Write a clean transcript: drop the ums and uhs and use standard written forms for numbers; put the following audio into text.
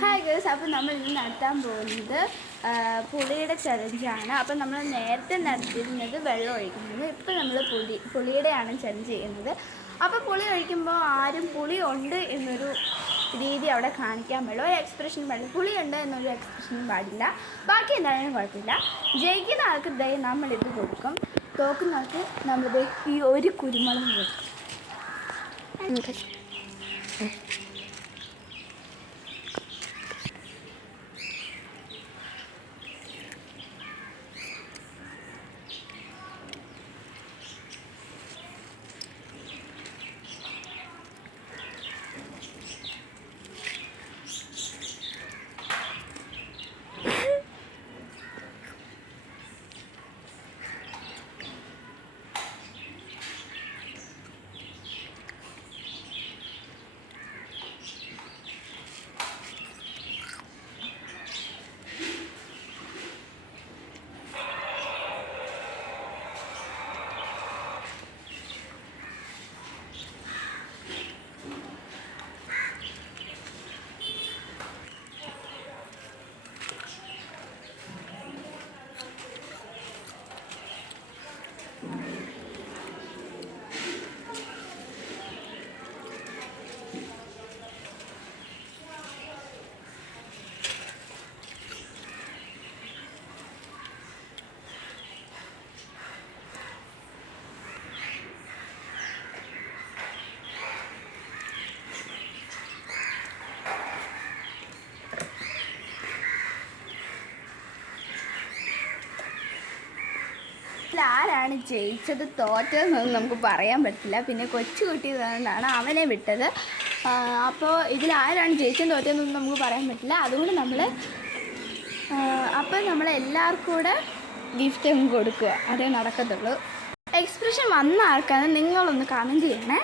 Hi girls, അപ്പോൾ നമ്മൾ ഇന്ന് നടത്താൻ പോകുന്നത് പുളിയുടെ ചലഞ്ചാണ്. അപ്പോൾ നമ്മൾ നേരത്തെ നടത്തിയിരുന്നത് വെള്ളം ഒഴിക്കുന്നത്. ഇപ്പോൾ നമ്മൾ പുളിയുടെയാണ് ചലഞ്ച് ചെയ്യുന്നത്. അപ്പോൾ പുളി ഒഴിക്കുമ്പോൾ ആരും പുളി ഉണ്ട് എന്നൊരു രീതി അവിടെ കാണിക്കാൻ പാടില്ല, ഒരു എക്സ്പ്രഷനും പാടില്ല. പുളി ഉണ്ട് എന്നൊരു എക്സ്പ്രഷനും പാടില്ല. ബാക്കി എന്തായാലും കുഴപ്പമില്ല. ജയിക്കുന്ന ആൾക്ക് നമ്മളിത് കൊടുക്കും, തോക്കുന്ന ആൾക്ക് നമ്മളിത് ഈ ഒരു കുരുമുളക് കൊടുക്കും. ആരാണ് ജയിച്ചത് തോറ്റതെന്നൊന്നും നമുക്ക് പറയാൻ പറ്റില്ല. പിന്നെ കൊച്ചുകുട്ടി കൊണ്ടാണ് അവനെ വിട്ടത്. അപ്പോൾ ഇതിലാരാണ് ജയിച്ചതും തോറ്റതെന്നൊന്നും നമുക്ക് പറയാൻ പറ്റില്ല. അതുകൊണ്ട് നമ്മൾ എല്ലാവർക്കും കൂടെ ഗിഫ്റ്റ് കൊടുക്കുക, അതേ നടക്കത്തുള്ളൂ. എക്സ്പ്രഷൻ വന്ന ആൾക്കാണ് നിങ്ങളൊന്ന് കമൻറ്റ് ചെയ്യണേ.